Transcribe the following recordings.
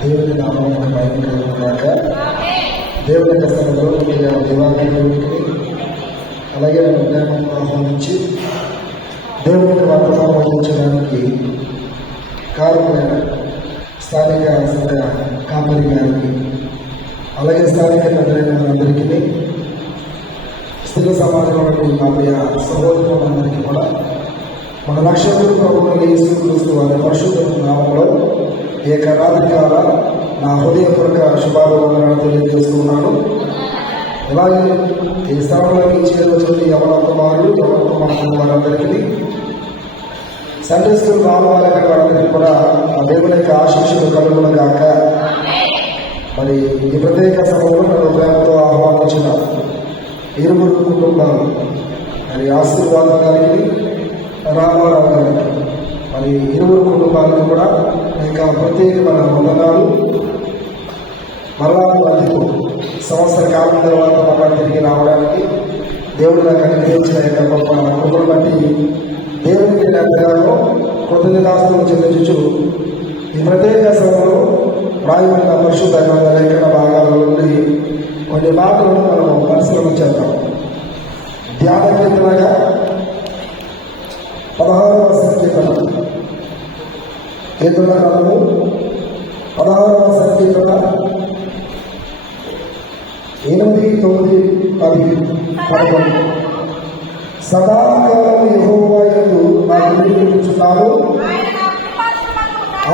దేవుని నామానికి మహిమ కలుగునుగాక. దేవుని యొక్క స్థలంలో దివానికి అలాగే జ్ఞానం ఆహ్వానించి దేవునికి వర్తమానం వహించడానికి కారణమైన స్థానిక సంఘ కాపరి గారికి అలాగే స్థానిక అందరికీ స్థిర సమాజంలో మా ప్రియ సహోదరులందరికీ కూడా మన రక్షకుడు ప్రభువైన యేసుక్రీస్తు వారి పరిశుద్ధ నామములో ఏకరాత్రి కాల నా హృదయపూర్వక శుభాభివందనాలు తెలియజేస్తున్నాను. అలాగే ఈ స్థలంలోకి చేరువచ్చింది ఎవరొక్కమారు వారందరికీ సండే స్కూల్ వారందరికీ కూడా ఆ దేవుని యొక్క ఆశీస్సులు కలుగునుగాక. మరి ఈ ప్రత్యేక సభలో నన్ను ప్రేమతో ఆహ్వానించిన ఇరువురు కుటుంబాలు మరి ఆశీర్వాదం గారికి రామారావు గారికి మరి ఇరువురు కుటుంబాలకు కూడా ఇంకా ప్రత్యేకమైన వందనాలు. మరలా అధిక సంవత్సర కాలం తర్వాత మళ్ళీ తిరిగి రావడానికి దేవుడు నాకు అనుగ్రహించిన యొక్క గొప్ప కృపను బట్టి దేవునికి ఎంతగానో కృతజ్ఞతాస్తులు చెల్లించు ఈ ప్రత్యేక సభలో రాయబడిన పరిశుద్ధ లేఖన భాగాల నుండి కొన్ని మాటలను మనం పరిశీలన చేద్దాం. ధ్యాన కీర్తనగా 16వ సంకీర్తన గ్రంథము 16వ సంకీర్తన 8, 9, 10, 11 సదాకాలం యెహోవా యందు నా గురి ఉంచుతాను,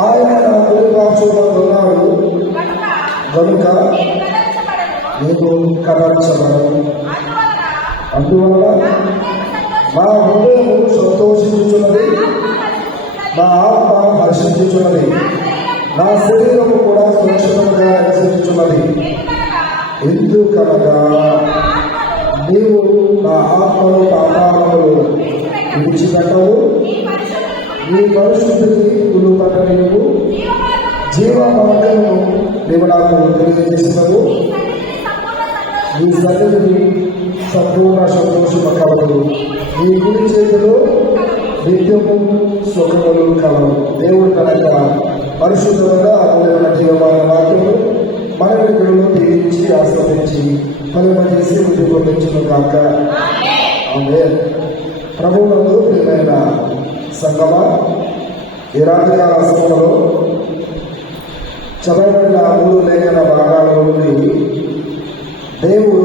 ఆయన నా కుడిపార్శ్వమందున్నాడు గనుక నేను కదల్చబడను. అందువల్ల నా హృదయము సంతోషించుచున్నది, నా ఆత్మ హర్షించుచున్నది, నా శరీరము కూడా సురక్షితంగా హర్షించుచున్నది. ఎందుకనగా నీవు నా ఆత్మను పాతాళములో విడిచిపెట్టవు, నీ పరిశుద్ధికి గురుపట్టనివ్వు, జీవ మార్గమును నీవు నాకు తెలియజేసినవు, నీ సన్నిధిని సంపూర్ణ సంతోషము కలదు, నీ కుడి చేతిలో నిత్యము సుఖములు కలవు. దేవుడు కనుక పరిశుద్ధంగా అమూల్యమైన జీవమాన వాక్యము మన విడుదలలో దీవించి ఆస్వాదించి ఫలింప చేసి వృద్ధి పొందించును కాక. ఆమేన్. ప్రభువునందు ప్రియమైన సంగమా, ఈ రాత్రికాల సమయంలో చదవబడిన 3 లేఖన భాగాల నుండి దేవుడు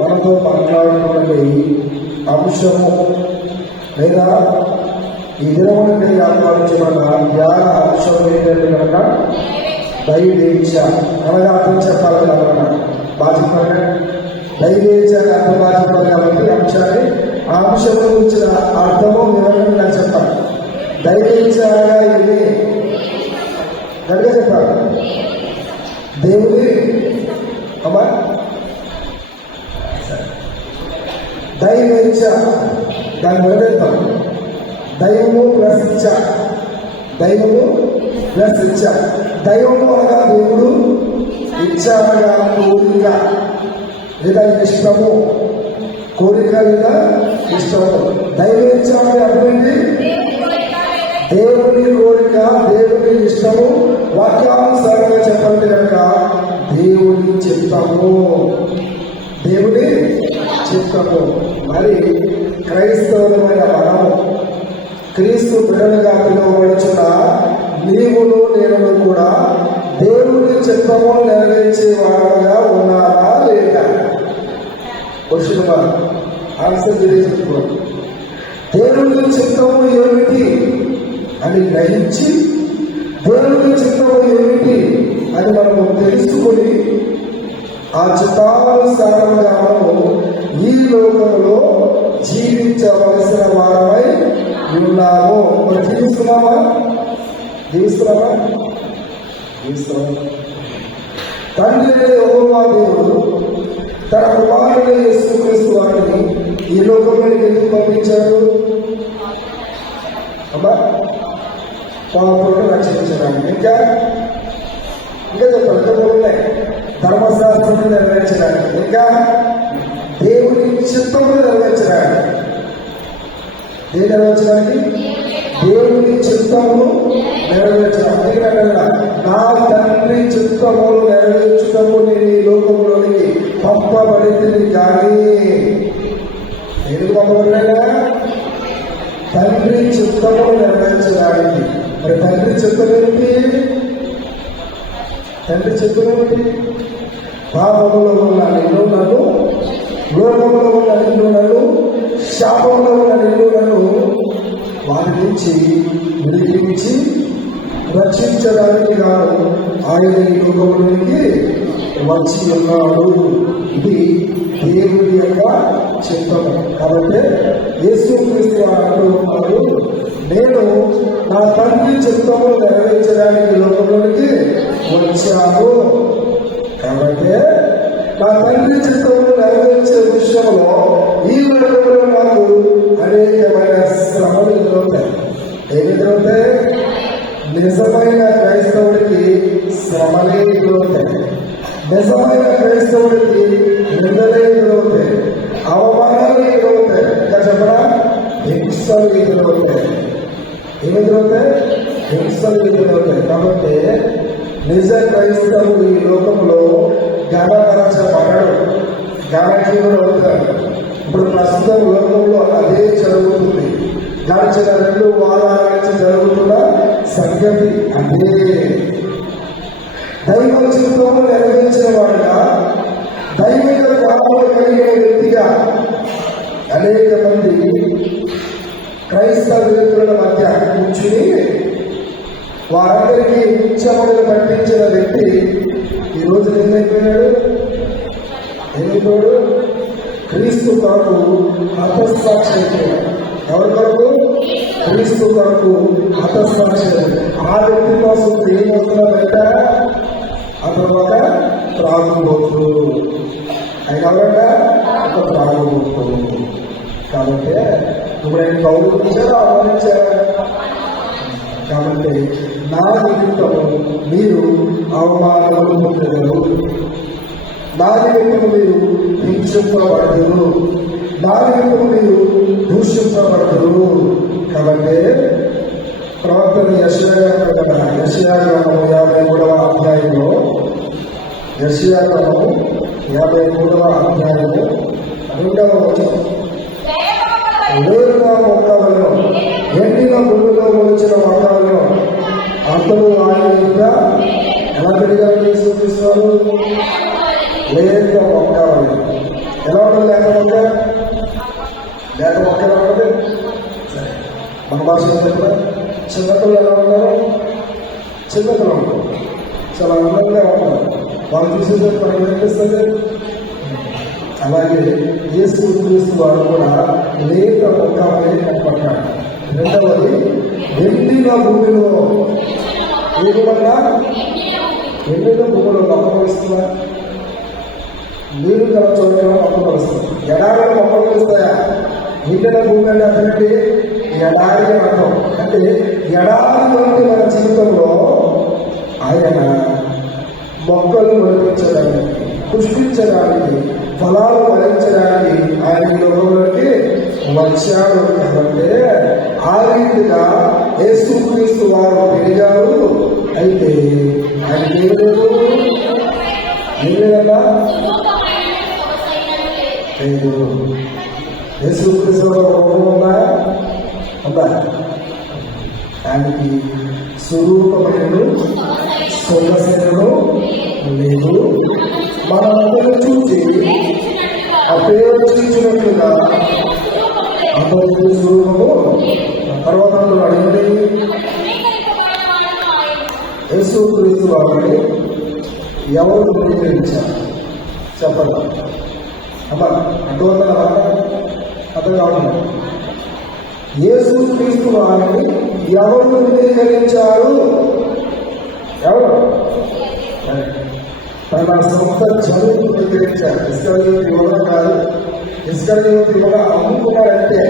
మనతో మాట్లాడుతున్నటువంటి అంశము లేదా ఈ దినమునికి ఆహ్వానించబడిన ధ్యాన అంశం ఏంటంటే కనుక దైవేచ్ఛ. అనగా అర్థం చెప్పాలి కనుక బాధ్యపడిన దైవేచ్ఛ అర్థం బాధ్యపడి కాబట్టి అంశాన్ని ఆ అంశంలో ఇచ్చిన అర్థము వివరణ నాకు చెప్పాలి. దైవేచ్ఛ అనగా ఇది గట్టిగా చెప్పాలి. దేవుని అమ్మా దైవేచ్ఛ దాన్ని వివరిద్దాం. దైవము ప్లస్ ఇచ్చ, దైవము ప్లస్ ఇచ్చ. దైవము అనగా దేవుడు, ఇచ్చ అనగా కోరిక లేదా ఇష్టము, కోరిక లేదా ఇష్టము. దైవేచ్ఛ అంటే అర్థమైంది దేవుని కోరిక, దేవుని ఇష్టము. వాక్యానుసారంగా చెప్పండి కనుక దేవుని చిత్తము, దేవుని చిత్తము. మరి క్రైస్తవులమైన మనము క్రీస్తు బిడ్డలుగా పిలువబడుచున్న నీవును నేను కూడా దేవుని చిత్తము నెరవేర్చే వారుగా ఉన్నారా లేదా? క్వశ్చన్ ఆన్సర్ తెలియజేసుకోండి. దేవుని చిత్తము ఏమిటి అని గ్రహించి దేవుని చిత్తము ఏమిటి అని మనము తెలుసుకొని ఆ చిత్తానుసారంగా మనము ఈ లోకంలో జీవించవలసిన వారమై ఉన్నాము. మనం జీవిస్తున్నామా? తండ్రి యెహోవా దేవుడు తన కుమారుడైన యేసుక్రీస్తు వారిని ఈ లోకంలోకి ఎందుకు పంపించాడు? అమ్మా పాపులను రక్షించడానికి. ఇంకా చెప్పండి. ధర్మశాస్త్రం నెరవేర్చడానికి, ఇంకా దేవుని చిత్తమును నెరవేర్చడానికి. ఏం నెరవేర్చడానికి? దేవుని దేవుని చిత్తమును నెరవేర్చాలి. నా తండ్రి చిత్తమును నెరవేర్చుటకు నేను ఈ లోకంలోనికి పంపబడింది కానీ ఎందుకు పంపబడినా తండ్రి చిత్తమును నెరవేర్చడానికి. మరి తండ్రి చిత్తం ఏమిటి? తండ్రి చిత్తం ఏమిటి? పాపములో ఉన్న నిన్నులను, లోకములో ఉన్న నిన్నులను, శాపంలో ఉన్న నిన్నులను వారి నుంచి విడిపించి రక్షించడానికి గాను ఆయన ఈ లోకములోనికి వచ్చి ఉన్నాడు. ఇది దేవుడి యొక్క చిత్తము. కాబట్టి యేసుక్రీస్తు అంటున్నారు, నేను నా తండ్రి చిత్తము నెరవేర్చడానికి లోకంలోనికి వచ్చాను. కాబట్టి నా తండ్రి చిత్తము నెరవేర్చే విషయంలో ఈ లోకంలో నాకు అనేకమైన శ్రమలు ఎదురవుతాయి. ఏమి ఎదురవుతాయి? నిజమైన క్రైస్తవుడికి శ్రమలే ఎదురవుతాయి. నిజమైన క్రైస్తవుడికి నిందలే ఎదురవుతాయి, అవమానాలు ఎదురవుతాయి. ఇంకా చెప్పరా? హింసలు ఎదురవుతాయి. ఏమి ఎదురవుతాయి? హింసలు ఎదురవుతాయి. కాబట్టి నిజ క్రైస్తవుడు ఈ లోకంలో ఘనపరచబడడు, ఘనహీనుడు అవుతాడు. ఇప్పుడు ప్రస్తుతం లోకంలో అదే జరుగుతుంది. గడిచిన 2 వారాల నుంచి జరుగుతున్న సంగతి అదే. దైవ చిత్తము నెరవేర్చిన వాడుగా, దైవిక జ్ఞాపకం కలిగిన వ్యక్తిగా అనేక మంది క్రైస్తవ వ్యక్తుల మధ్య కూర్చుని వారందరికీ ఉచ్చమడులు పట్టించిన వ్యక్తి ఈరోజు ఏమైపోయాడు? ఏమైపోయాడు? క్రీస్తు కొరకు హతసాక్షి అయిపోయాడు. ఎవరి కొరకు? క్రీస్తు కొరకు హతసాక్షి. ఆ వ్యక్తి కోసం ఏమవుతున్నదంట? ఆ తర్వాత త్రాగుబోతు. ఆయన ఎవరంట? ఒక త్రాగుబోతు. కాబట్టి ఇప్పుడు ఆయన గౌరవించారా, అవమానించారా? కాబట్టి నా నిమిత్తము మీరు అవమానములు పొందెదరు, నా నిమిత్తము మీరు హింసింపబడరు, నా నిమిత్తము మీరు దూషింపబడరు. కాబట్టి ప్రవక్త యెషయా గ్రంథము 53వ అధ్యాయంలో, యెషయా గ్రంథము 53వ అధ్యాయము 2వ వచనం, వేరుగా మొక్కలను ఎండిన భూమిలో మొలిచిన మొక్కలను అందరూ ఆయన యొక్క ఎలా పెరిగారని సూచిస్తారు? లేక మొక్కలు. ఎలా ఉండదు? లేక మొక్క, లేక మొక్క ఎలా ఉండదు? మన భాషలో చెప్పిన చిన్నపిల్లలు ఎలా ఉంటారు? చిన్నపిల్లలు ఉంటారు, చాలా అందంగా ఉంటారు. వాళ్ళు చూసేసరికి మనకు అనిపిస్తుంది. అలాగే యేసుక్రీస్తు వారు కూడా లేక మొక్క అనేది కనపడ్డాడు. రెండవది, ఎండిన భూమిలో. ఏమన్నా ఎండిన భూమిలో మొక్కలు వస్తున్నా? నీరు గల చోట్ల మొక్కలు వస్తాయి. ఎడారిలో మొక్కలు వస్తాయా? ఎండిన భూమి అంటే అతనికి ఎడారి అర్థం. అంటే ఎడారి వంటి మన జీవితంలో ఆయన మొక్కలు మొలిపించడానికి, పుష్పించడానికి, ఫలాలు ఫలించడానికి ఆయన లోకంలోకి వచ్చాడు. కాబట్టి ఆ రీతిగా యేసుక్రీస్తు వారు పెరిగారు. అయితే ఆయన ఏలేదు, ఏలేదన్నా లేదు. యేసుక్రీస్తు రూపం ఉందా? ఉందా? ఆయనకి స్వరూపమైన సొగసైనను లేదు. మనందరూ చూసి అపేక్షించినట్లుగా అతని స్వరూపము. తర్వాత అడిగింది యేసుక్రీస్తు వారిని ఎవరు ధృవీకరించారు? చెప్పండి అమ్మా. అటువంటి అర్థం కావాలి. యేసుక్రీస్తు వారిని ఎవరు ధృవీకరించారు? ఎవరు? తన సొంత చదువు ధృవీకరించారు. ఇస్కరియోతు యువత కాదు. ఇస్కరియోతు యువత అమ్ముకున్నాడంటే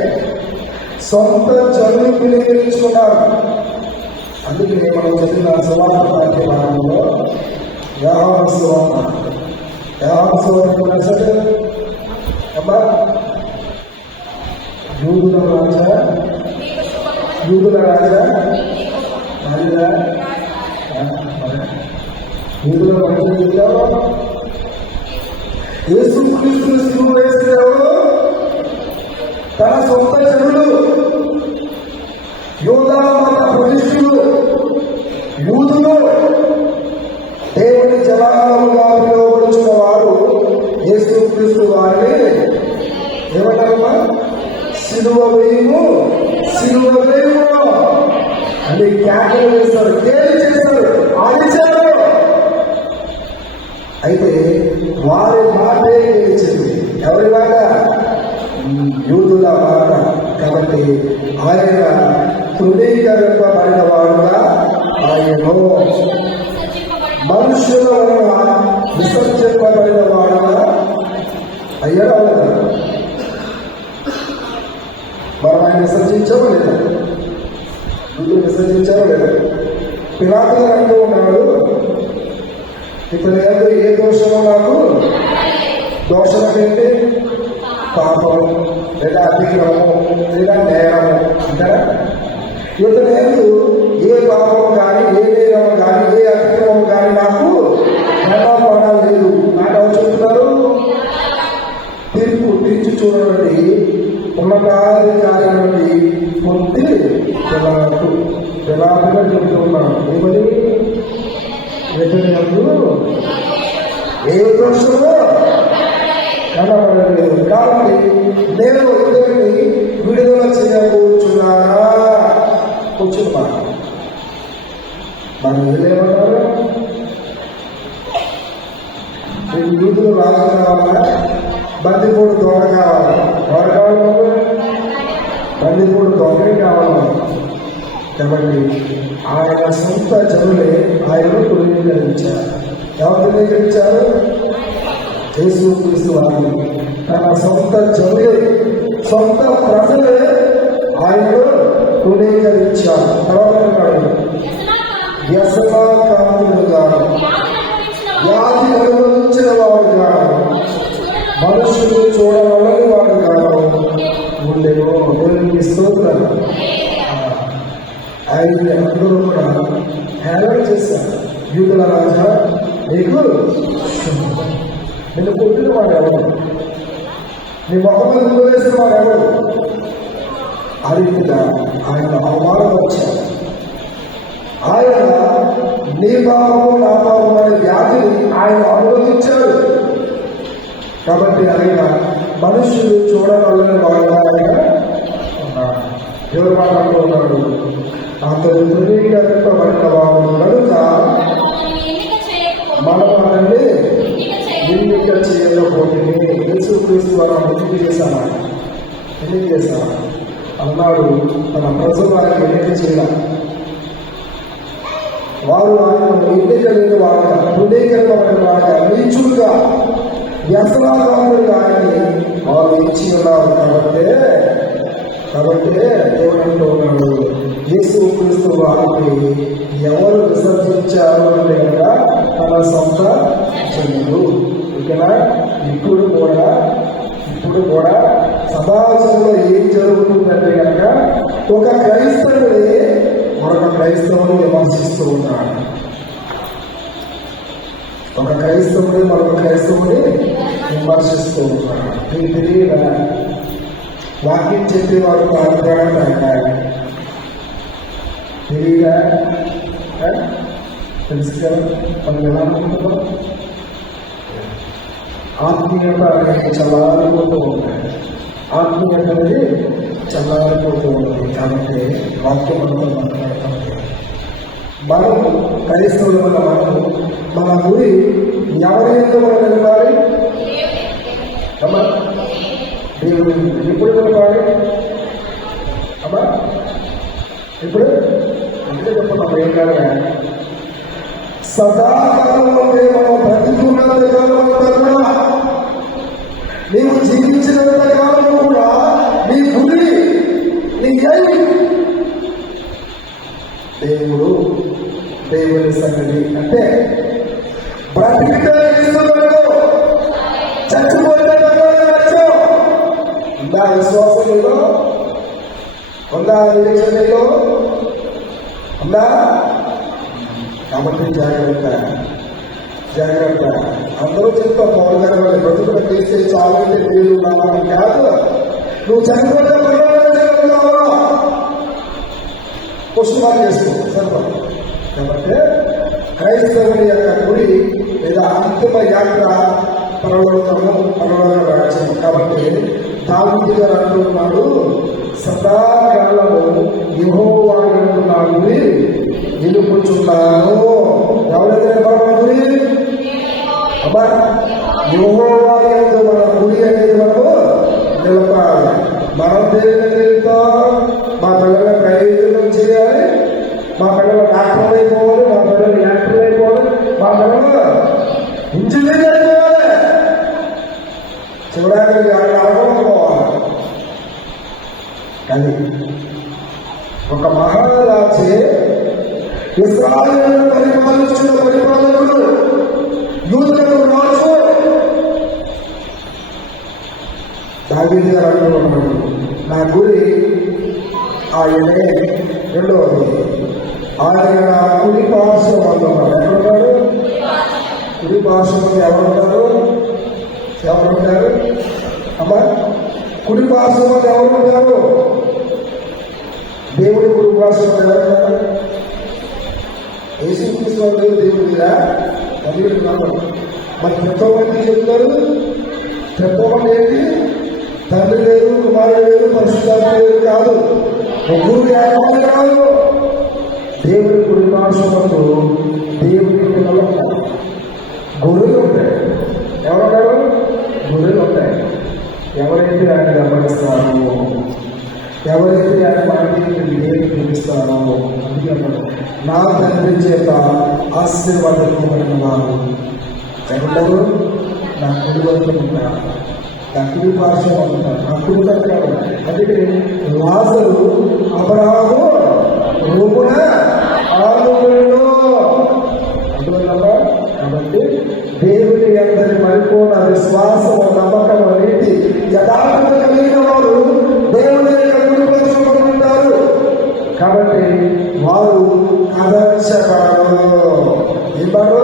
సొంత చదువు ధృవీకరించుకున్నారు. అందుకే మనం చదివిన సువార్త పాఠ్యభాగంలో యోహాను సువార్త సరే అమ్మా, యూదుల రాజా యూదుల రాజా మరిదా యూదుల మధ్య యేసు క్రీస్తుని సిలువ వేసేవాడు తన సొంత జనులు, యూదా మత ప్రతిష్ఠులు, యూదులు, దేవుని జనాలుగా పిలువబడుచున్న వారు యేసు క్రీస్తు వారిని ఏమన్నారమ్మా? సిలువ వేయము, సిలువ వేయము అని కేకలు వేస్తారు, కేలి చేస్తారు, ఆడించారు. అయితే వారి మాటే గెలిచింది. ఎవరి మాట? యూదుల మాట. కాబట్టి ఆయన తృణీకరింపబడిన వాడుగా ఆయన మనుషుల వలన విసర్జింపబడిన వాడుగా అయ్యాడు. మనం ఆయన విసర్జించామో లేదా? యూదులు విసర్జించారో లేదా? పిలాతులు అంటూ ఉన్నాడు, ఇతను ఏ దోషమో నాకు దోషం ఏంటి? పాపం లేదా అతిక్రమము లేదా నేరము అంటారా? ఇతను ఏ పాపం కానీ, ఏ నేరము కానీ, ఏ అతిక్రమం కానీ నాకు పడడం లేదు నాకు ఎవరు చెప్తున్నారు? తీర్పు తీర్చి చూడండి ఉన్నతాధికారి నుండి పొంది పిలాతుగా చెబుతూ ఉన్నాను. ఏమని? ఇతను ఏ దోషమో కనబడలేదు. కాబట్టి నేను ఇద్దరిని విడుదల చేయకూర్చున్నానా? కూర్చున్నా. మనం ఏమన్నారు? నేను యూదులు రాజు కావాలా? బందిపోటు దొంగ కావాలా? ఎవరు కావాలి? బందిపోటు దొంగ కావాలా? కాబట్టి ఆయన సొంత జనులే ఆయనను తృణీకరించారు. ఎవరు తృణీకరించారు? యేసు క్రీస్తు వారిని తన సొంత జనులే, సొంత ప్రజలే ఆయనను తృణీకరించారు. తర్వాత వ్యసనాకాంతులు కాదు, వ్యాధి అనుభవించిన వాడు కాదు, మనుషులు చూడవలని వాడు కాదు ఉండేవో. దేవునికి స్తోత్రం. ఆయన అందరూ కూడా హేళన చేశారు. యూదుల రాజా నీకు నిన్ను పుట్టిన వాడు ఎవరు? నీ మొహమ్మద్ వేసిన వాడు ఎవరు? ఆ రీతిగా ఆయన అవమానపరిచారు. ఆయన నీ పాపము నా పాపం అనే వ్యాధిని ఆయన అనుభవించాడు. కాబట్టి ఆయన మనుషులు చూడగలని వాడుగా ఆయన ఉన్నాడు. ఎవరు మాట్లాడుతూ ఉన్నాడు? అతను ధృవీకరింపబడిన వాడు కనుక మనం మనల్ని ఎన్నిక చేయకపోతే యేసు క్రీస్తు వారు ఎన్నిక చేశామా? ఎన్నిక చేశామా అన్నాడు. తన ప్రజలు వారికి ఎన్నిక చేయాలి. వారు ఆయన ఎన్నిక లేని వాడుగా, ధృవీకరింపబడిన వాడుగా, నీచుడుగా, వ్యసనాకారులుగా ఆయన్ని వారు ఇచ్చి ఉన్నారు. కాబట్టి దేవుడు అంటూ ఉన్నాడు, యేసు క్రీస్తు వారికి ఎవరు విసర్జించారు అంటే కనుక తన సొంత జనులు. ఇక్కడ ఇప్పుడు కూడా సమాజంలో ఏం జరుగుతుందంటే కనుక ఒక క్రైస్తవుడే మరొక క్రైస్తవుని విమర్శిస్తూ ఉన్నాడు. ఒక క్రైస్తవుడే మరొక క్రైస్తవుని విమర్శిస్తూ ఉన్నాడు. మీకు తెలియదా? వాక్యం చెప్పేవాడు పాల్గొనడం అంటారు. తెలియదా? తెలుసు కదా మనం ఎలా అనుకుంటున్నాం? ఆత్మీయత అనేది చల్లారిపోతూ ఉంటాయి. ఆత్మీయత అనేది చల్లారిపోతూ ఉంటుంది. కాబట్టి వాక్యం మనతో మాట్లాడుతుంది. మనం క్రైస్తవుల వల్ల మన గురి ఎవరి యొక్క మనం నిలవాలి? అమ్మా దేవుడు ఎప్పుడు నిలవాలి? అమ్మా ఇప్పుడు అంటే చెప్తున్నాం ఏం కాదు. సదాకాలంలో మనం బ్రతికున్నంత కాలం నీవు జీవించినంత కాలం కూడా నీ గురి, నీ దేవుని సంగతి అంటే బ్రతికితే చచ్చిపోతే ఇందా విశ్వాసం ఏదో ఉందా నిరీక్షణ నీలో? ఉందా? కాబట్టి జాగ్రత్త జాగ్రత్త. అందరూ చెప్తా పౌరు గారు వాళ్ళ బ్రతుకులు తీసే చాలంటే మీరు రావడం కాదు. నువ్వు చనిపోతే పుష్పాలు చేసుకో సర్వం. కాబట్టి క్రైస్తవుని యొక్క గుడి లేదా అంతిమ యాత్ర పరలోక రాజ్యం. కాబట్టి దావీదు గారు అంటున్నాడు, సదాకాలము యెహోవా యందు నా గురి నిలుపుచున్నాను. ఎవరైతే గురి అబ్బా యెహోవా యందు మన గురి అనేది మనము నిలపాలి. మనం దేని నిలుపుతాం? మా పిల్లల ప్రయోజనం చేయాలి, మా పిల్లలు డాక్టర్లు అయిపోవాలి, మా పిల్లలు యాక్టర్లు అయిపోవాలి, మా పిల్లలు ఇంజనీర్ అయిపోవాలి, చివరికి అనుకోవాలి. కానీ ఒక మహారాజే ఇశ్రాయేలును పరిపాలించిన పరిపాలకుడు, యూదులకు రాజు దావీదు గారు అంటున్నాడు, నా గురి ఆయనే. రెండవది, ఆయన నా కుడి పార్శ్వం అంటున్నాడు. ఎవరున్నాడు? కుడి పార్శ్వం ఎవరుంటారు? ఎవరుంటారు అమ్మా? కుడి పార్శ్వం ఎవరుంటారు? దేవుడి కుడి పార్శ్వం ఎవరుంటారు? యేసుక్రీస్తు దేవుడిగా అడుగుతున్నాను. మరి చెప్పమంది చెప్తారు. చెప్పమంది ఏంటి? తండ్రి లేదు, కుమారుడు లేదు, పరిశుద్ధాత్మ లేదు కాదు, ముగ్గురు ఏకమే కాదు. దేవుడి కుడి పార్శ్వమందు దేవుడి పిల్లలు ఉంటారు, గొర్రెలు ఉంటాయి. ఎవరుంటారు? గొర్రెలు ఉంటాయి. ఎవరైతే ఆయన గమనిస్తారో, ఎవరైతే ఆయన మనకి విధేయత చూపిస్తారో, అందుకే నా తండ్రి చేత ఆశీర్వాదపడిన వారు ఎవరు? నా కుడి వైపు ఉంటారు, నా కుడి పార్శ్వం ఉంటారు, నా కుడి దగ్గర. అందుకే లాజరు అబ్రహాము రూపున ఆలుగులో అంటున్నావా? కాబట్టి దేవుడి అందరి పరిపూర్ణ విశ్వాసం, నమ్మకం అనేది యథార్థత కలిగిన వారు దేవుడి ఉంటారు. కాబట్టి వారు కదర్చబడరు. ఏమారు?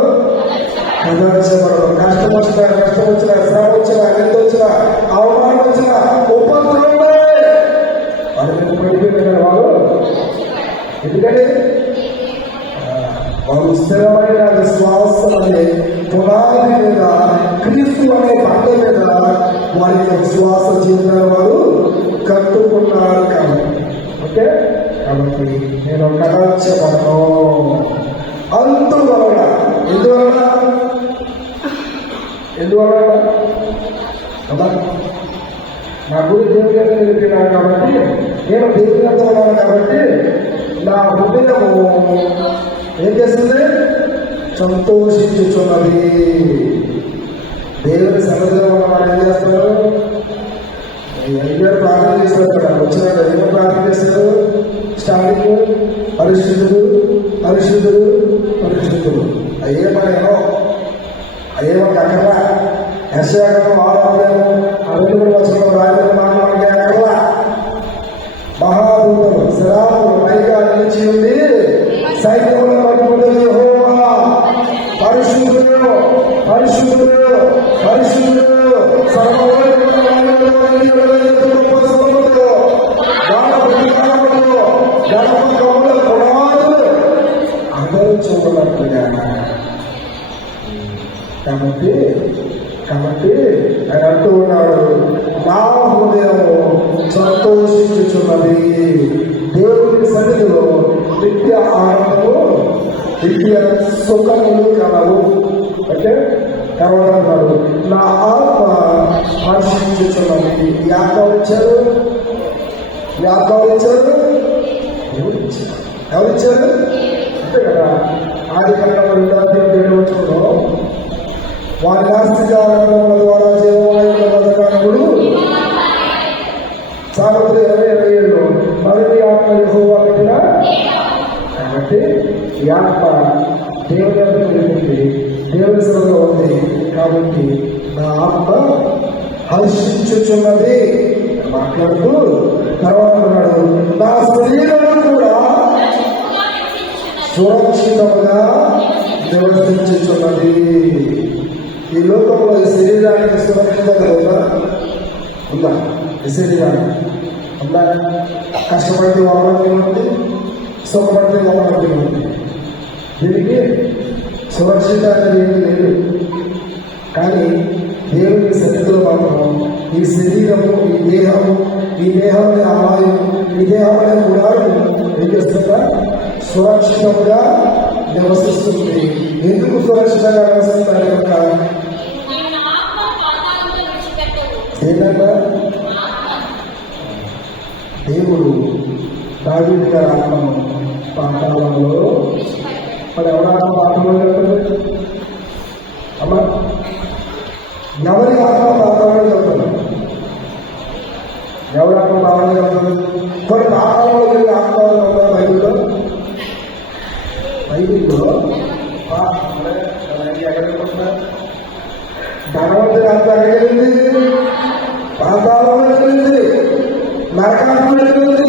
కదర్చబడరు. కష్టం వచ్చినా, శ్రమ వచ్చినా, ఎంత వచ్చినా, అవమానం వచ్చినా, ఉపద్రవం వారికి పడిపోయిన వారు. ఎందుకంటే వారు స్థిరమైన విశ్వాసం అనే పునాది మీద, క్రీస్తు అనే బండ మీద వారి విశ్వాస జీవితాలు వారు కట్టుకున్నారు. కాబట్టి ఓకే, కాబట్టి నేను కదర్చబడను. అందువలన ఎందువలన నా గురి దేవుడిగా నిలిపినాను కాబట్టి, నేను దేవుడితో ఉన్నాను కాబట్టి నా హృదయము ఏం చేస్తుంది? సంతోషించుచున్నది. దేవుని సన్నిధిలో ఉన్నవాడు ఏం చేస్తారు? అయ్యారు ప్రార్థన చేస్తారు కదా, వచ్చినాక ఏమో ప్రార్థన చేస్తారు? స్టార్టింగ్ పరిశుద్ధుడు పరిశుద్ధుడు పరిశుద్ధుడు. అయ్యేమో అక్కర్లా. యెషయాను 6 వచనం రాయడం మాట్లాడే అక్కర్లా. మహాదూతలు శరాలు పైగా నిలిచి ఉంది, సైన్యముల పట్టుబడి యెహోవా పరిశుద్ధుడు పరిశుద్ధుడు పరిశుద్ధుడు అందరూ చూడనట్టుగా. కాబట్టి ఆయన అంటూ ఉన్నాడు, నా హృదయము సంతోషించుచున్నది. దేవుని సన్నిధిలో నిత్య ఆనందము, నిత్య సుఖములు కలవు. అంటే తర్వాత అన్నాడు, నా ఆత్మ హర్షించుచున్నది. ఎవరిచ్చారు? ఎవరిచ్చారు? అంతే కదా. ఆది కాలంలో 2 వారి ఆస్తికారంలో ద్వారా జీవముడు సాగుతూ 27 మరిన్ని ఆత్మ యెహోవా పెట్టిన. కాబట్టి ఈ ఆత్మ దేవుని దేవుని సభలో ఉంది. కాబట్టి నా ఆత్మ హర్షించుచున్నది మాట్లాడుతూ తర్వాత అన్నాడు, నా శరీరం కూడా సురక్షితంగా నివసించుచున్నది. ఈ లోకంలో ఈ శరీరానికి సురక్షితంగా ఉందా? ఈ శరీరానికి ఉందా? కష్టపడితే వాహనం ఉంది, సుఖపడితే వాహనం ఉంది. దీనికి సురక్షితానికి ఏమీ లేదు. కానీ దేవుని సన్నిధిలో మాత్రం ఈ శరీరము, ఈ దేహం ఆలయం, ఈ దేహం గుడాలు ఏం చేస్తుందా? సురక్షితంగా నివసిస్తుంది. ఎందుకు సురక్షితంగా నివసిస్తారు కనుక ఏంటంటే దేవుడు దావీదు గారి ఆత్మను పాతాళంలో, మరి ఎవరి ఆత్మ పాతాళంలో వెళ్తుంది? అమ్మా, ఎవరి ఆత్మ పాతాళంలో వెళ్తుంది? ఎవరి ఆత్మ పాతాళంలో వెళ్తుంది? కొన్ని పాతాళంలో వెళ్ళి ఆత్మలు ఉంటారు బైబిల్లో. ధనవంతుడి ఆత్మ ఎక్కడికి వెళ్ళింది? పాతాళంలో వెళ్ళింది, నరకాత్మ వెళ్ళింది.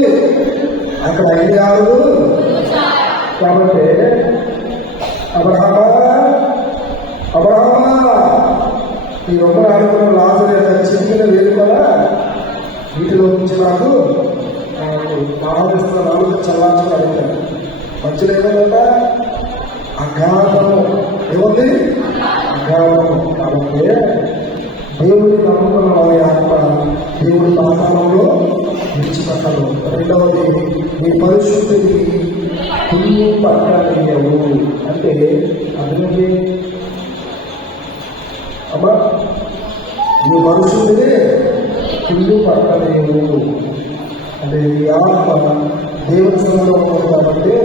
అక్కడ అన్ని కాదు. కాబట్టి అబ్రహామా ఈ ఒక్క ఆడుకున్న లాజరు చిన్న వేలు కూడా వీటిలో నుంచి నాకు ఆలోచిస్తున్న నాలుగు చల్లార్చుకుని అడిగారు. మధ్యలో ఏమైందంట? అగాధము. ఏముంది? అగాధము. కాబట్టి దేవుడి నమ్ముకున్న వారి ఆత్మ దేవుడి పాతాళంలో విడిచిపెట్టదు. రెండవది, నీ పరిశుద్ధిని కుళ్ళు పట్టలేవు. అంటే అదేంటి అమ్మా? నీ పరిశుద్ధిని కుళ్ళు పట్టలేవు. అంటే ఈ ఆత్మ దేవుని సన్నిధిలో ఉంటుంది కాబట్టి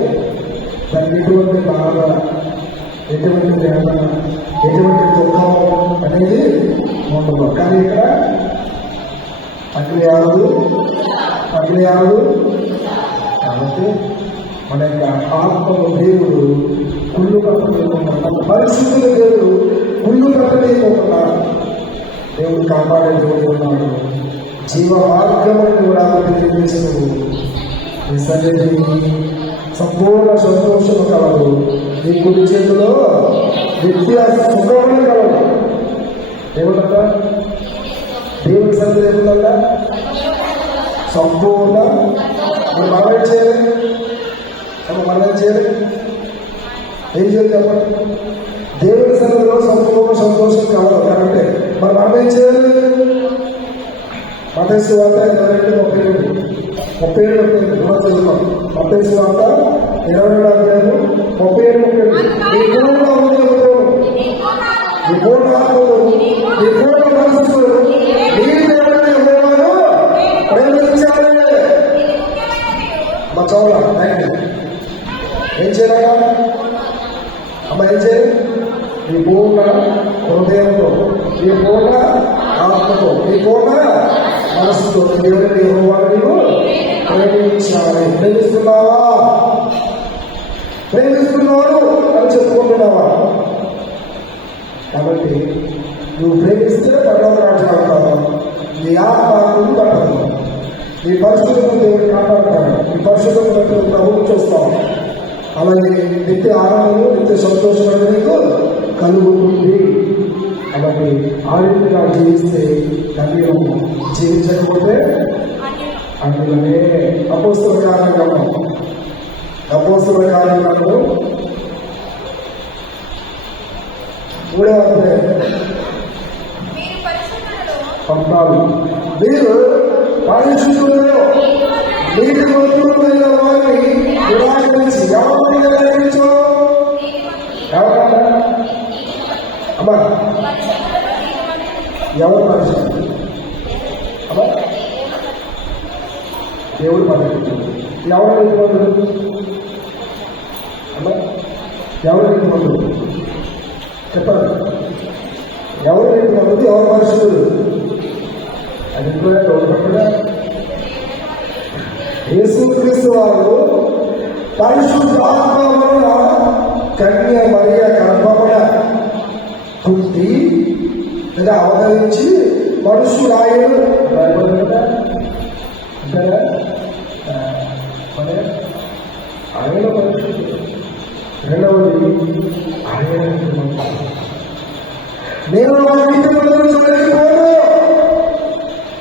దానికి ఎటువంటి బాధ, ఎటువంటి వేదన, ఎటువంటి దుఃఖం అనేది ఉండదు. కానీ ఇక్కడ అగ్ని ఆడు. కాబట్టి మన యొక్క ఆత్మను దేవుడు కుళ్ళు పట్టలేకుండా, పరిస్థితులు దేవుడు కుళ్ళు పట్టలేకుండా దేవుడు కాపాడే దేవుడు ఉన్నాడు. జీవ మార్గములను కూడా తెలియజేస్తూ ఈ సన్నిధి సంపూర్ణ సంతోషము కలదు. ఈ కుడి చేతిలో నిత్య సుఖములు కలదు. ఏమంట? దేవుడి సన్నిధి ఏముందంట? సంపూర్ణ. మనం చేయాలి, ఏం చేయాలి చెప్పండి? దేవుడి సన్నిధిలో సంపూర్ణ సంతోషం కలదు. కాబట్టి మనం ఏం చేయాలి? మత్తయి సువార్త 22:37 మనం చదువుతాం. మత్తయి సువార్త 22:37 నీ పూర్ణ హృదయముతో, నీ పూర్ణ ఆత్మతో, నీ పూర్ణ మనస్సుతో నీ దేవుని యెహోవాను ప్రేమించాలి. మా చౌల ఏం చేయాలి? అమ్మ ఏం చేయాలి? నీ పూర్ణ హృదయంతో, నీ పూర్ణ ఆత్మతో, నీ పూర్ణ మనసుతో దేవుని యెహోవాను ప్రేమించాలి. ప్రేమిస్తున్నాడు అని చెప్పుకుంటున్నావా? కాబట్టి నువ్వు ప్రేమిస్తే పడవ రాజు అవుతావు. నీ ఆత్మ పట్టదు. నీ పరిస్థితులను దేవుడు కాపాడుతాడు. నీ పరిస్థితులను బట్టి ప్రభుత్వం చూస్తావు. అలాగే నిత్య ఆనందము, నిత్య సంతోషం అనేది కలుగుతుంది. కాబట్టి ఆ రీతిగా జీవిస్తే ధన్యము. జీవించకపోతే అందులోనే అపోస్తల కార్యక్రమం 3వ అధ్యాయం 14. మీరు పరిశుద్ధులలో నీటి వంతులైన వారిని నిరాకరించి ఎవరిని నిరాకరించు? ఎవరన్నా అమ్మా? ఎవరు పరిశుద్ధులు? అమ్మా, దేవుడు పరిశుద్ధుడు. ఎవరు నీతిమంతుడు? అమ్మా, ఎవరు నీతిమంతుడు చెప్పండి. ఎవరు నీతిమంతుడు? ఎవరు పరిశుద్ధుడు? అది కూడా యేసుక్రీస్తు వారు పరిశుద్ధాత్మ వలన కన్య మరియ గర్భమున పుట్టి లేదా అవతరించి మనుషులాయను అంటారా? రెండవది ఆయన నేను ఆ నీతిమంతులను చూడకపోను,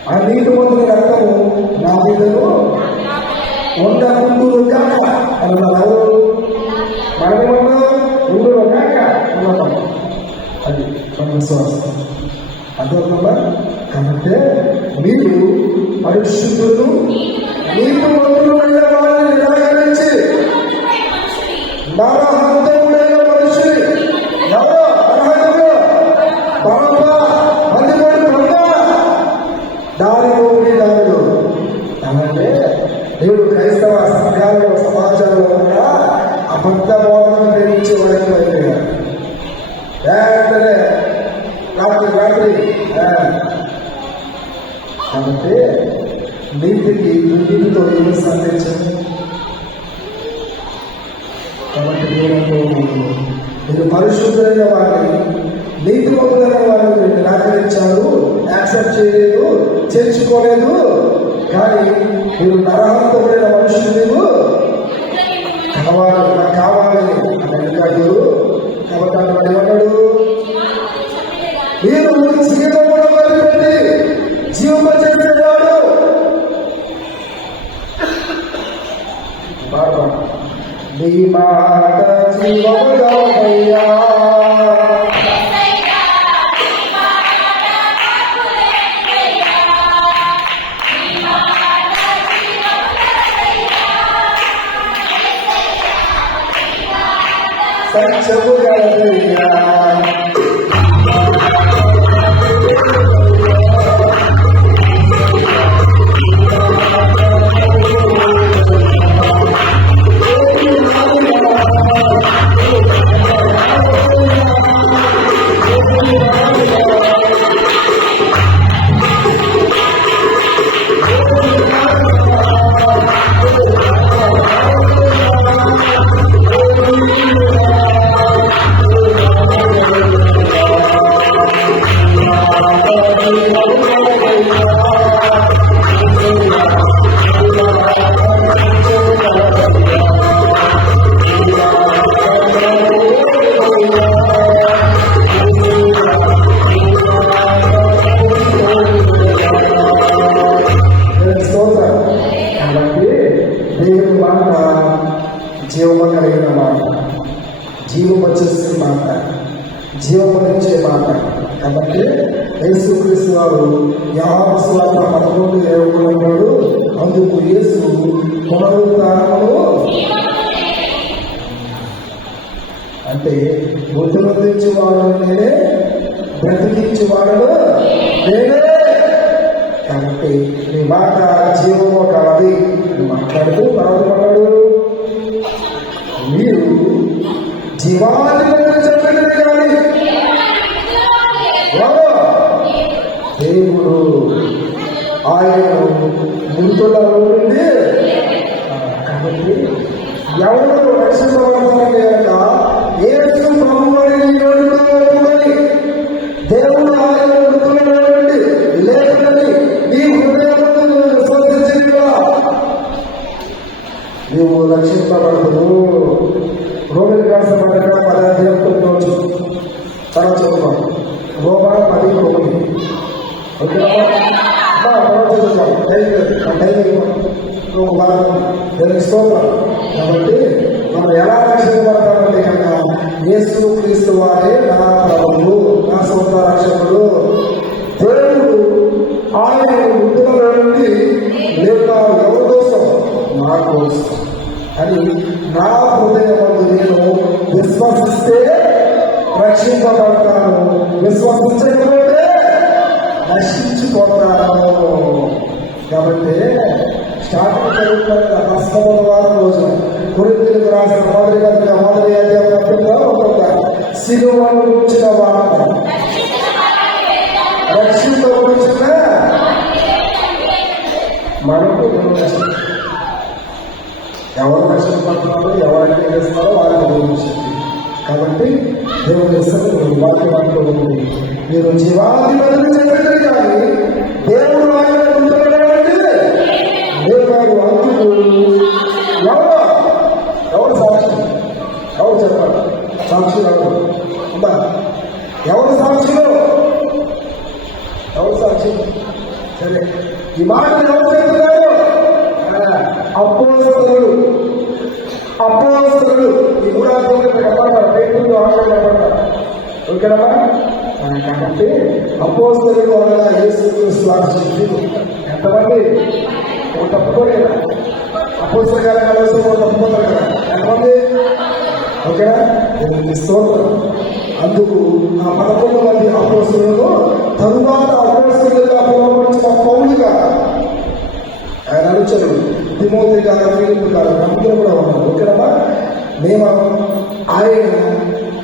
ఆ నీతిమంతుల రక్తము నా మీదను ఉండకుందును కాక అన్నారు. మనమేమన్నా ఉండును కాక అన్నాం. అది మన విశ్వాసం. అర్థమవుతుందా? కాబట్టి మీరు పరిశుద్ధులు నీతిమంతులైన వారిని నిరాకరించి నరహంతకుడైన మనిషి దారిలో అంటే దేవుడు క్రైస్తవ సంఘాలలో సమాజంలో కూడా అబద్ధ బోధన ప్రేమించే వరకు అయిపోయారు. వెంటనే రాత్రి కాబట్టి నీతితో ఏమి సంధించండి. కాబట్టి మీరు పరిశుద్ధులైన వారిని నీతిమంతులైన వారిని మీరు నిరాకరించారు, యాక్సెప్ట్ చేయలేదు, చేర్చుకోలేదు. కానీ మీరు నరహంతమైన మనుషులు మీరు కావాలి, నాకు కావాలి అని అడిగాడు. కాబట్టి అతను ఏమన్నాడు? మీరు జీవమును వదిలిపెట్టి జీవించేవాడు నీ మాట జీవముగా సత్యముగా జీవము కలిగిన మాట, జీవం వచ్చేసే మాట, జీవమునిచ్చే మాట. కాబట్టి యేసుక్రీస్తు వారు యోహాను సువార్త 11:23 అందుకు యేసు పునరుద్ధానము అంటే మృతులందించేవాడు నేనే, బ్రతికించేవాడు నేనే. కాబట్టి నీ మాట జీవము కాదు అని మాట్లాడుతూ బాధపడ్డాడు. మీరు జీవాన్ని చెప్పలేదు కానీ దేవుడు ఆయన మృతులలో నుండి. కాబట్టి ఎవరు రక్షించబడతారని యేసు ప్రభువుని దేవుడు ఆయన మృతులలో నుండి లేదని నీ హృదయంలో విశ్వసించిందా నీవు రక్షించబడదు. రోమిలకు రాసిన పత్రిక 10:9 తర్వాత చదువుతాం. రోమా 10:9 కాబట్టి మనం ఎలా రక్షించబడతామంటే కనుక యేసు క్రీస్తు వారే నా ప్రభువు, నా సొంత రక్షకుడు. దేవుడు ఆయన మృతుల నుండి లేదా ఎవరి కోసం? నా కోసం అని నా హృదయమందు నేను విశ్వసిస్తే రక్షింపబడతాను, విశ్వసించకపోతే నశించిపోతాను. కాబట్టి స్టార్టింగ్ చదువుతున్న హస్తవారం రోజు కొరింథీయులకు రాసిన మొదటి అధ్యాయంలో ఒక సిలువను గురించిన వార్త, రక్షిత గురించిన మనకు ఎవరు రక్షించబడుతున్నారో ఎవరైతే చేస్తున్నారో వారికి గురించి. కాబట్టి దేవుని వాక్యం అంటూ ఉంది, మీరు జీవాధిపతిని చెప్పండి కానీ దేవుడు ఆయన ఉంటున్నాడంటే దేవుడు అందుకు ఎవరు సాక్షి ఎవరు చెప్పాలి? అమ్మా ఎవరు సాక్షులు? ఎవరు సాక్షులు? సరే, ఈ మాట ఎవరు చెప్తున్నారు? అపోస్తలుడు. అపోస్తలుడు ఈ కూడా పేరు ఆడతారు. ఓకేనమ్మా? కాబట్టి అపోస్తలుడు అనగా యేసుక్రీస్తు శిష్యులు ఎంతమంది? తప్పుకోలేదు. అపోస్తల గారు తప్పుకోతారు కదా ఎంతమంది? ఓకేనా? స్తోత్రం. అందుకు ఆ 11 మంది అపోస్తలులను తరువాత అపోస్తలులుగా పిలువబడిన పౌలుగా ఆయన అనుచరుడు తిమోతి గారు, ఫిలిప్పు గారు అందరూ కూడా ఉన్నారు. ఓకేనమ్మా? మేము ఆయన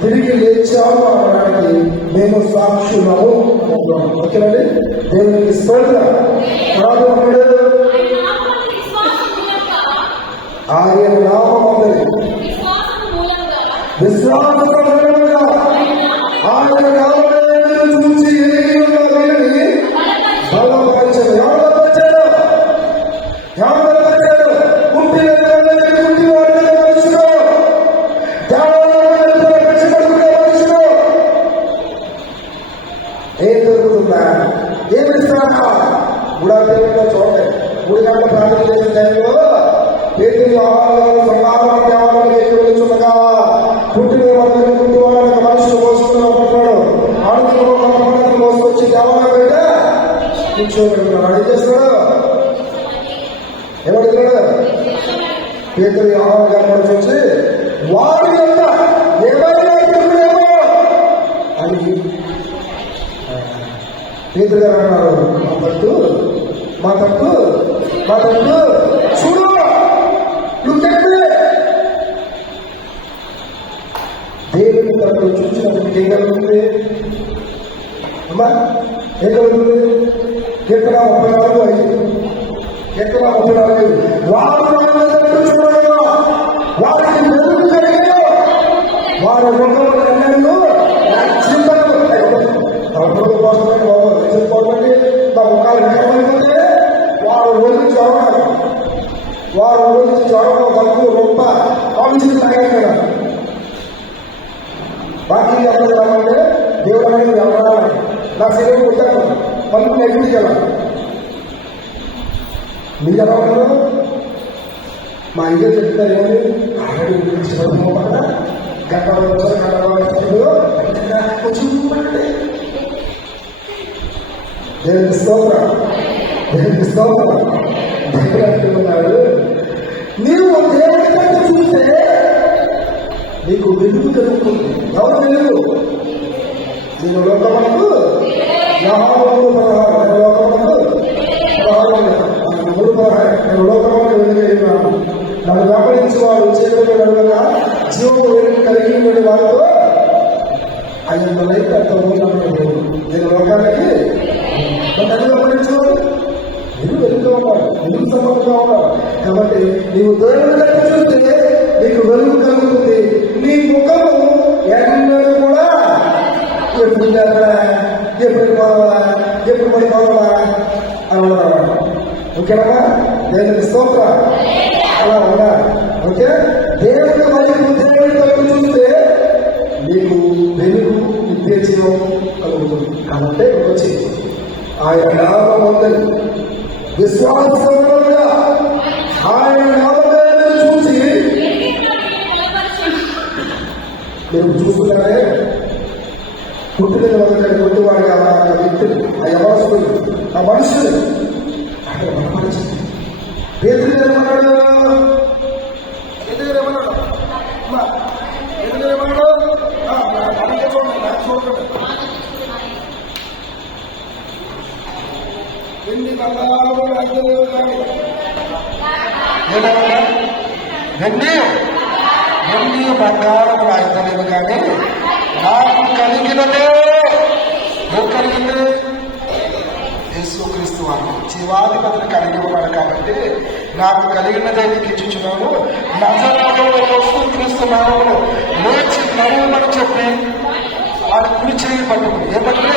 తిరిగి లేచాము అనడానికి మేము సాక్షులము. ఓకేనండి? దేవునికి స్తోత్రం. ఆయన నామమందరి విశ్వాస ఆయన నామమును చూసి బలపరచడు. ఎవరు ఏం దొరుకుతుందా? ఏమి ఇస్తారా? గుడాదేవిలో చూడండి, 3 గంటల ప్రార్థన చేసిన టైంలో పేదలు ఆహారాలు సంహారం దేవాలయానికి వెళ్తుండగా పుట్టిన వాళ్ళని పుట్టి వాళ్ళకి మనుషులు మోసుకున్నాడు. ఆడుతున్న పంటలు మోసుకొచ్చి దేవాలయం అయితే కూర్చోబెట్టుకున్నాడు. ఏం చేస్తున్నాడు? ఎవరు? పేదలు ఆహారం కనబడి చూసి వారి యొక్క ఏమైనా అని పేదలు గారు అన్నారు, మా తప్పు చూడు, నువ్వు చెప్పి దేవుని తప్పు చూసినప్పుడు ఏం కలుగుతుంది అమ్మా? ఏం కలుగుతుంది? ఎక్కడ 34 ఎక్కడ 34 వారికి మెరుగు కలిగి వారి ముఖంలో ఎన్నెన్నో తప్పుడు కోసమే పోవాలి. మా ముఖాలు ఏమైపోతే వారు రోజు చొరవ, తప్పు గొప్ప ఆఫీసులు తగ్గారు కదా. బాకీ ఎవరు రావాలంటే దేవుడు అనేది ఎవరు నా శరీరం ఉంటాను పనులు ఎప్పుడు కదా. మీరు ఎలా ఉన్నారు? మా ఇంట్లో చెప్తారు ఏమని దేవుని స్తోత్రం. దేవుడు అంటున్నాడు, నీవు దేవుడి కంటే చూస్తే నీకు వెలుగు కలుగుతుంది. ఎవరు వెలుగు? నేను లోకమునకు 3:16 లోకమునకు వెలుగైనాను. నన్ను వెంబడించి వారు చీకటిలో నడవగా జీవము వెలుగు కలిగి వారితో ఆయన లైట్ అంత నేను లోకానికి వెంబడించేవాడు వెలుగుగా ఉన్నాడు, వెలుగు సంబంధంగా ఉన్నాడు. కాబట్టి నీవు దేవుడి చూస్తే నీకు వెలుగు కలుగుతుంది. నీ ముఖము ఎన్నడూ కూడా ఎప్పుడు పడిపోవాలా అని ఉన్నాడు. ఓకేనా? దేవునికి స్తోత్రం. అలా ఉన్నా ఓకే. దేవుడి వైపు దేవుడి తప్పు చూస్తే నీకు వెలుగు నిత్య జీవం కలుగుతుంది. కాబట్టి వచ్చి ఆయన నామం ఉందని విశ్వాసంగా ఆయన నామాన్ని చూసి మీరు చూస్తున్నారే పుట్టిన కొట్టువాడుగా ఆ వ్యక్తులు, ఆ యవనస్తులు, ఆ మనుషులు అక్కడ బలపరిచింది. పేదలు ఏమన్నాడు? వెండి బంగారం రాజధాని కానీ నాకు కలిగినదే కలిగింది యేసుక్రీస్తు వారు జీవాధిపతిని కలిగి ఉన్నాడు. కాబట్టి నాకు కలిగినదే ఇచ్చుచున్నాను. నజరేయుడైన యేసుక్రీస్తు నామమున లేచి నడువమని చెప్పి వారి కుడి చేయి పట్టుకుని ఏమంటే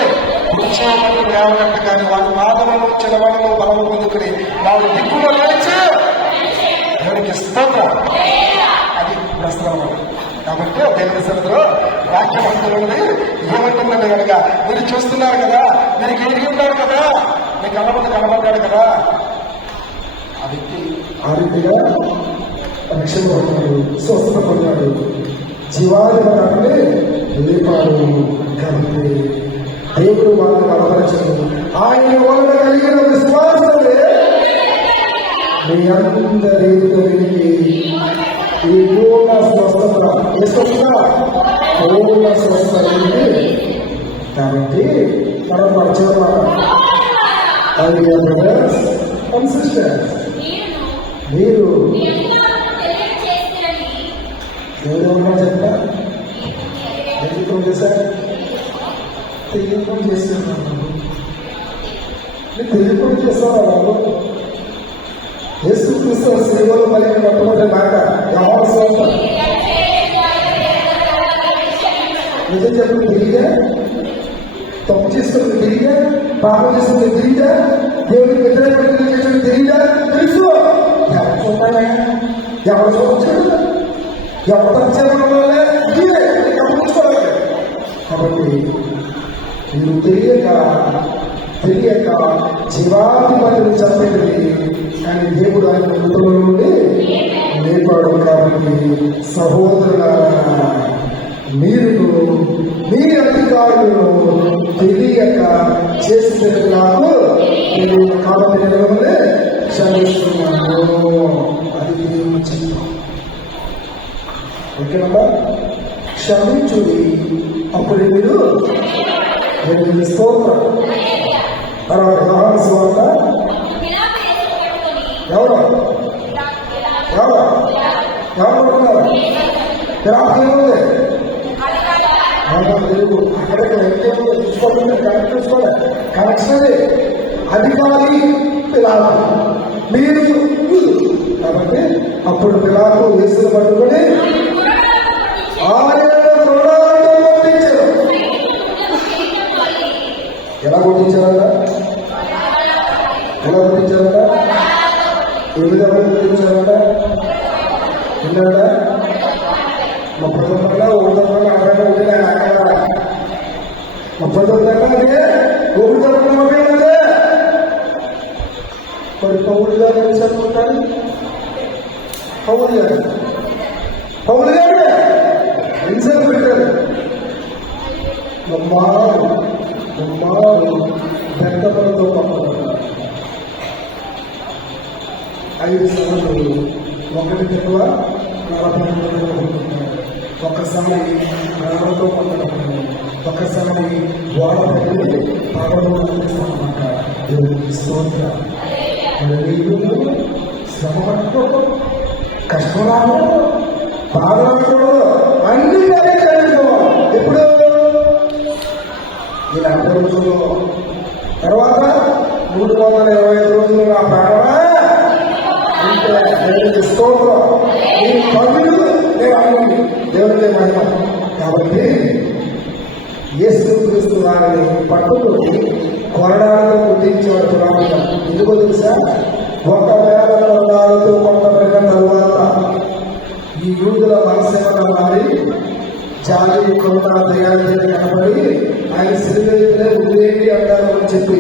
కుడి చేయి పట్టుకుని లేవనంట. కానీ వారి మాదములు చిలవడము బలము పొందుకుని వారి దిక్కులో లేచి ఎవరికి స్తోత్రం. అది ప్రస్తుతం కాబట్టి ఆ దేవుని సన్నిధిలో వాక్యం అంటుంది ఏమంటుందండి కనుక మీరు చూస్తున్నారు కదా, మీరు ఎరిగి ఉన్నారు కదా, మీకు కనబడ్డాడు కదా. ఆ వ్యక్తి ఆ రీతిగా రక్షణ పొందాడు, స్వస్థత పొందాడు, జీవాధిపతాన్ని లేపాడు. కాబట్టి దేవుడు వాళ్ళని బలపరచడు. ఆయన వలన కలిగిన విశ్వాసమే మీ అందరికీ ఈ పూర్ణ స్వస్థత, ఏ స్వస్థత? పూర్ణ స్వస్థత. కాబట్టి మనం పరిచయం మీరు ఎవరెవరో చెప్తా ఎందుకు చేశారు? తెలియకుండా చేస్తున్నాను. మీరు తెలియకుండా చేస్తారా? వాళ్ళు యేసుక్రీస్తు సేవలు పలికిన మొట్టమొదటి మాట యోహాను సువార్త. నిజం చెప్పండి, తిరిగా తప్పు చేసుకుని తిరిగా, పాపం చేసుకుని తిరిగా, దేవుడికి వ్యతిరేకంగా చేసిన తిరిగా తెలుసు. ఎవరు చూపించాడు? ఎవరు తప్పించడం వల్ల గమనించుకోవాలి. కాబట్టి మీరు తెలియక జీవాధిపతిని చంపేది, కానీ దేవుడు ఆయన మృతుల నుండి లేపాడు. కాబట్టి సహోదరులారా, మీరు మీ అధికారులను తెలియక చేసిన నాకు కాబట్టి నేను క్షమిస్తున్నాను. అది దేవుని చిత్తం. ఓకేనమ్మా? క్షమించుడి, అప్పుడు మీరు స్తోత్రం. తర్వాత యోహాను సువార్త ఎవరు పడుతున్నారు? ఏముంది? తెలుగు అక్కడికి చూసుకోవాలి, కనెక్ట్ చూసుకోవాలి. కనెక్షన్ అధికారి పిలాతు, మీరు. కాబట్టి అప్పుడు పిలాతు యేసును పట్టుకొని ఆయన కొట్టించారు. ఎలా కొట్టించారట? ఎలా కొట్టించారట? ఏ విధంగా కొట్టించారట? ఏంటంట? 39 ఒకటి 39 మరి పౌరులు గారు ఏం చదువుకుంటారు? పౌరులు గారు ఎన్నిసార్లు పెట్టారు? బొమ్మారు బెత్తపలతో పక్కన 5 సార్లు, ఒకటి ఎక్కువ 40 ఒకసారి రావడంతో పక్కన, ఒకసారి వాడపడి పడవలో అన్నమాట. దేవునికి స్తోత్రం. నీకు శ్రమ పట్టుకో, కష్టం రాదు, బాధ అన్ని ఎప్పుడు నేను 50 రోజుల్లో తర్వాత 325 రోజులు నా ప్రాణమా దేవునికి స్తోత్రం. నీ పనులు నేను అన్ని దేవుడికే మహిమ. కాబట్టి యేసుక్రీస్తు వారిని పట్టుకొని కొరడాలతో కుట్టించేవాడు. ఎందుకో తెలుసా? 1,000 కొరడాలతో కొట్టబడిన తరువాత ఈ యూదుల మనసేమన మారి జాలి కరుణ దయాన్ని కనబడి ఆయన సిరివైపునే వదిలేండి అంటారు అని చెప్పి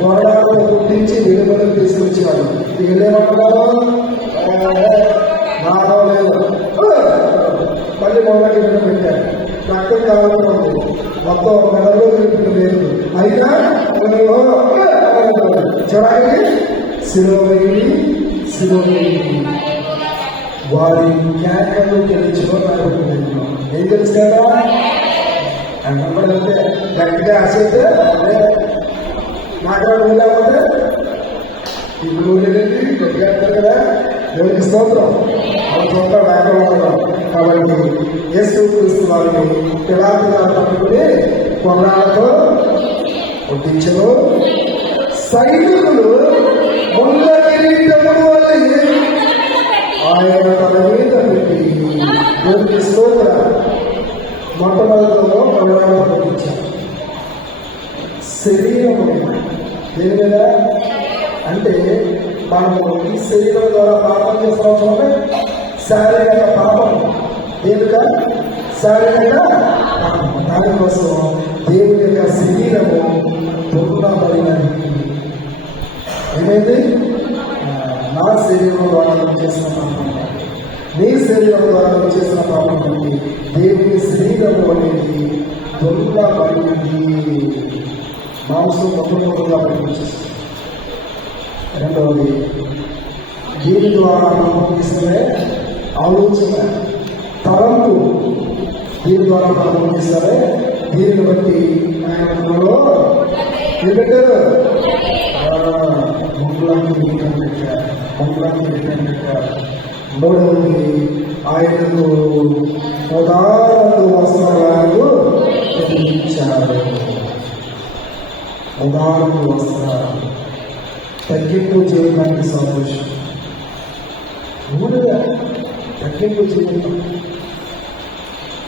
కొరడాలతో కుట్టించి వెలుగులకు తీసుకొచ్చేవాడు. వీళ్ళేమంటున్నారు? నాదో లేదు, మళ్ళీ మొదటి పెట్టారు. రక్తం కావాలనుకోండి, మొత్తం మెడలో తిరిగి లేదు. అయినా చివరికి శిరోవేయి వారి జ్ఞానంలో తెలుసుకోవాలి. ఏం తెలుసు కదా? అంటే గట్టిగా ఆశైతే మాట్లాడు లేకపోతే ఇప్పుడు లేదండి గట్టిగా అంటారు కదా. దేవునికి స్తోత్రం. వాళ్ళ సొంత వ్యాపారం. కాబట్టి యేసుక్రీస్తు వారిని పిలాతుగా పట్టుకుని కొన్నాళ్ళతో కొట్టించను. సైనికులు ముళ్ళ కిరీటములు ఆయన తన మీద పెట్టి దేవునికి స్తోత్రం మొట్టమొదటిలో కొన్నాళ్ళతో కొట్టించారు. శరీరము దేని మీద అంటే మనము ఈ శరీరం ద్వారా పాపం చేస్తాం. శారీరక పాపం దేనిగా శారీరక దానికోసం దేవుని యొక్క శరీరము పొందబడినది. ఏమైంది? నా శరీరం ద్వారా చేసిన పాపం, నీ శరీరం ద్వారా చేసిన పాపం బట్టి దేవుని శరీరము అనేది దొంగబడినది. మాంసం మొత్తంగా పరిగణించేస్తుంది. రెండవది, దీని ద్వారా ప్రారంభిస్తే ఆలోచన తలంపు దీని ద్వారా ప్రారంభిస్తే దీనిని బట్టి ఆయన పెట్టారు మొక్కలాంటి పెట్టారు. మూడవది, ఆయనకు ఉదాహరణ వస్త్రాలు ఇచ్చారు. ఉదాహరణ వస్త్రాలు తగ్గింపు చేయడానికి సంతోషం. మూడుగా తగ్గింపు చేయడం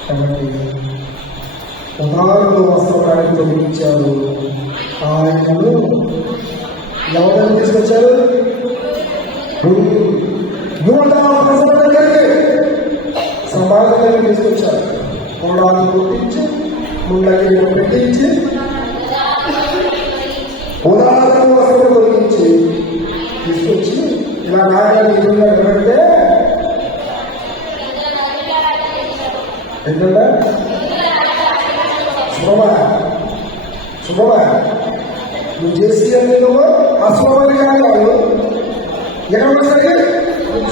కాబట్టి ఉదాహరణ వస్త్రాన్ని తొలగించారు. ఆయనను ఎవరైనా తీసుకొచ్చారు? సమాజాన్ని తీసుకొచ్చారు. ముళ్ళాన్ని కొట్టించి ముళ్ళకి పెట్టించి ఉదాహరణ వస్త్రం తొలగించి తీసుకొచ్చి ఇలా రాగానే ఏంటంటే ఏంటంటే శుభమా నువ్వు చేసి అంటే నువ్వు అశుభమని కాదు. ఎక్కడ సరే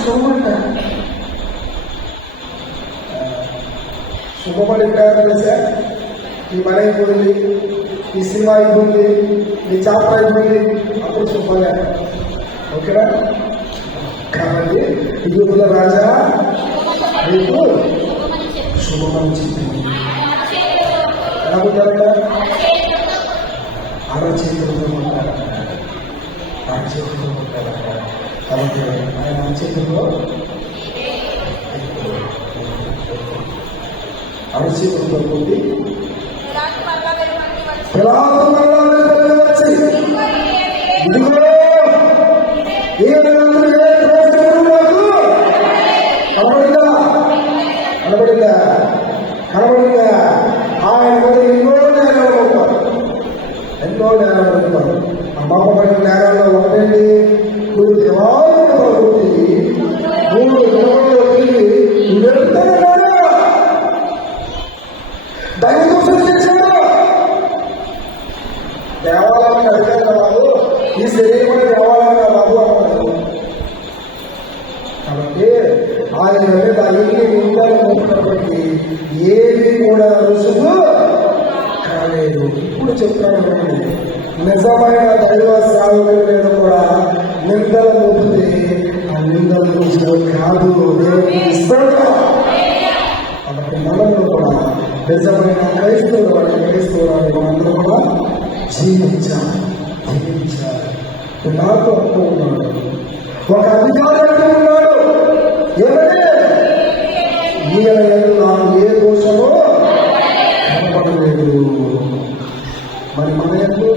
శుభమంట శుభమని తెలుసా? ఈ మన అయిపోయింది, ఈ సినిమా అయిపోయింది, ఈ చాప అయిపోయింది, అప్పుడు శుభలే. ఓకేనా? కాబట్టి యూదుల రాజా నీకు శుభమని చెప్పింది. ఎలా ఉంటారంట? అరచేతులతో ఉంటారు. అరచేతులతో ఉంటారంట. కాబట్టి ఆయన అరచేతుల్లో అరచేతులతో కొట్టి కనబడిందా? ఆయన ఎన్నో నేరాలు ఉంటారు. అమ్మపడిన నేరాల్లో ఒకటేంటి? మూడు దైవదోషం చేశాడు. దేవాలయాన్ని అడిగారు వాళ్ళు, ఈ శరీరం దేవాలయం బాబు అన్నారు. కాబట్టి ఆయన మీద ఎన్ని నిందలు మోపినప్పటికీ ఏది కూడా రుసుము కాలేదు. ఇప్పుడు చెప్తాను, నిజమైన దైవ సేవకుల మీద కూడా నిందలు మోపితే ఆ నిందలు రుసుము కాదు, ఇస్తాడు. కాబట్టి మనము కూడా నిజమైన క్రైస్తవురాలు మనందరూ కూడా జీవించాలి. నాకు అంటూ ఉన్నాడు, ఒక అధికారి అంటూ ఉన్నాడు, ఏమంటే ఈయన నాకు ఏ దోషమో కనపడలేదు. మరి మన ఎందు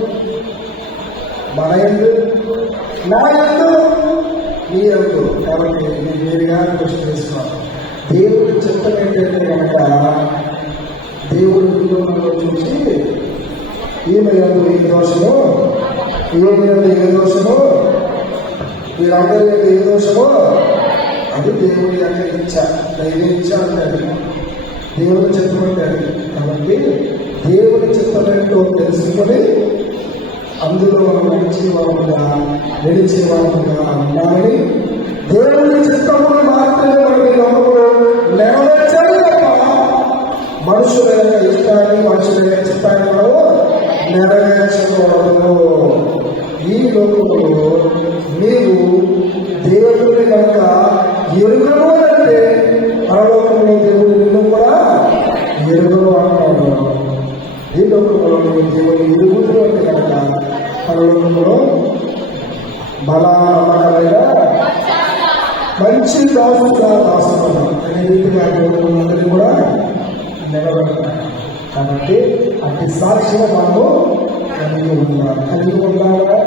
నా ఎందు నీ ఎందు. కాబట్టి నేను వేరుగా క్వశ్చన్ చేస్తున్నాను. దేవుడి చిత్తం ఏంటంటే కనుక దేవుడి విలువలో చూసి ఈమె ఎందు ఏ దోషమో, ఈమె ఎందు ఏ దోషమో, వీరందరి యొక్క ఏ దోషమో అది దేవుడి యొక్క ఇచ్చ, దైవ ఇచ్చ అంటాడు. దేవుడి చిత్తం అంటాడు. కాబట్టి దేవుడి చిత్తం ఏంటో తెలుసుకొని అందులో మనం నడిచేవాళ్ళుగా ఉండాలని, దేవుడి చిత్తమును మాత్రమే నెరవేర్చాలి తప్ప మనుషుల యొక్క ఇష్టాన్ని, మనుషుల యొక్క చిత్తాన్ని మనం నెరవేర్చకూడదు. ఈ లోకంలో నీవు దేవుడిని కనుక ఎరుగను అంటే పరలోకంలో దేవుడి నిన్ను కూడా ఎరుగను అంటాడు. ఈ లోకంలో నువ్వు దేవుని ఎరుగుతులు అంటే కనుక పరలోకంలో బలమైన మంచి దాసుగా దాసుకున్నాం అనే రీతిగా అందరినీ కూడా నిలబెడతారు. కాబట్టి అతి సాక్షిగా మనము కలిగి ఉండాలా.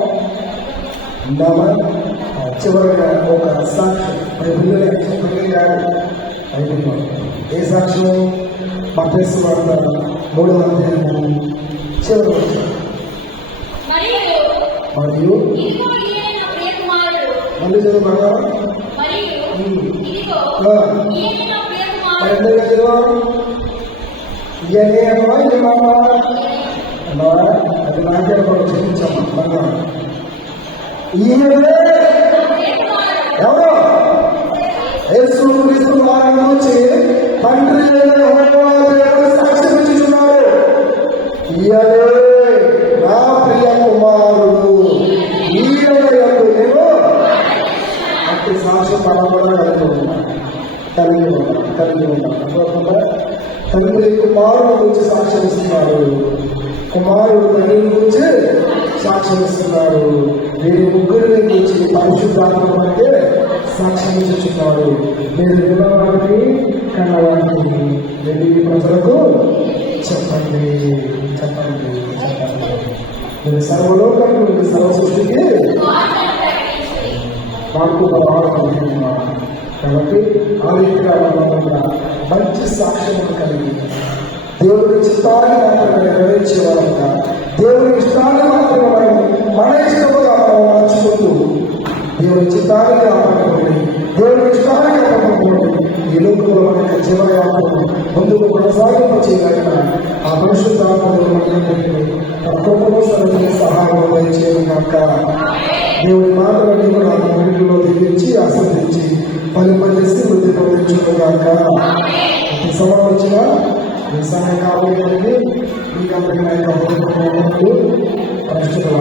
చివరిగా ఒక సాక్ష్యం బైబిల్లో బైబిల్లో ఏ సాక్ష్యం? మత్తయి వార్త 3వ అధ్యాయము చివరి వచనం. మరియు మళ్ళీ చదువుతారా? ఎందుకు చదువు? ఇవన్నీ అమ్మా ఇది మామా అమ్మా అది నాకే కూడా చూపించమ్మా. ఈమె ఎవరు? యేసు క్రీస్తు వారి నుంచి తండ్రి అయిన యెహోవా దేవుడు సాక్ష్యం ఇచ్చుచున్నాడు. ఈయనే నా ప్రియ కుమారుడు, ఈయన యందు నేను అట్టి సాక్ష్యం పడకుండా కలిగి ఉన్నాను. తండ్రి కుమారుడు గురించి సాక్ష్యం ఇస్తున్నాడు, కుమారుడు తండ్రి గురించి సాక్ష్యం ఇస్తున్నాడు. మీరు ముగ్గురిని గురించి పరిశుద్ధాత్మ అంటే సాక్ష్యం ఇచ్చుచున్నాడు. మీరు విన్నవారికి కన్నవారికి వెళ్ళి ప్రజలకు చెప్పండి చెప్పండి చెప్పండి. మీరు సర్వలోకానికి సర్వ సృష్టికి మాకు ఆడుకుంటున్నారు. కాబట్టి ఆ రీతిగా మనం మంచి సాక్ష్యము కలిగి దేవుడి చిత్తాన్ని మాత్రమే నెరవేర్చేవాళ్ళంగా, దేవుడి ఇష్టాన్ని మాత్రమే మనం మన ఇష్టముగా మనం మార్చుకుంటూ దేవుడి చిత్తాన్ని కాపాడుకోండి, దేవుడి ఇష్టాన్ని కాపాడుకోండి. ఈ లోకంలో మనకి జీవయాత్రను ముందుకు కొనసాగింప చేయగలిగిన ఆ పరిశుద్ధాత్మను తక్కువ సహాయం చేయడం కాక దేవుడి మాటలని కూడా మనుషుల్లో దిగించి ఆస్వాదించి ఫలింపజేసి వృద్ధి పొందించుకోగాక. ప్రతి సభకు వచ్చిన ఈ సమయం కాబట్టి మీకు అందరికీ పరిశుద్ధ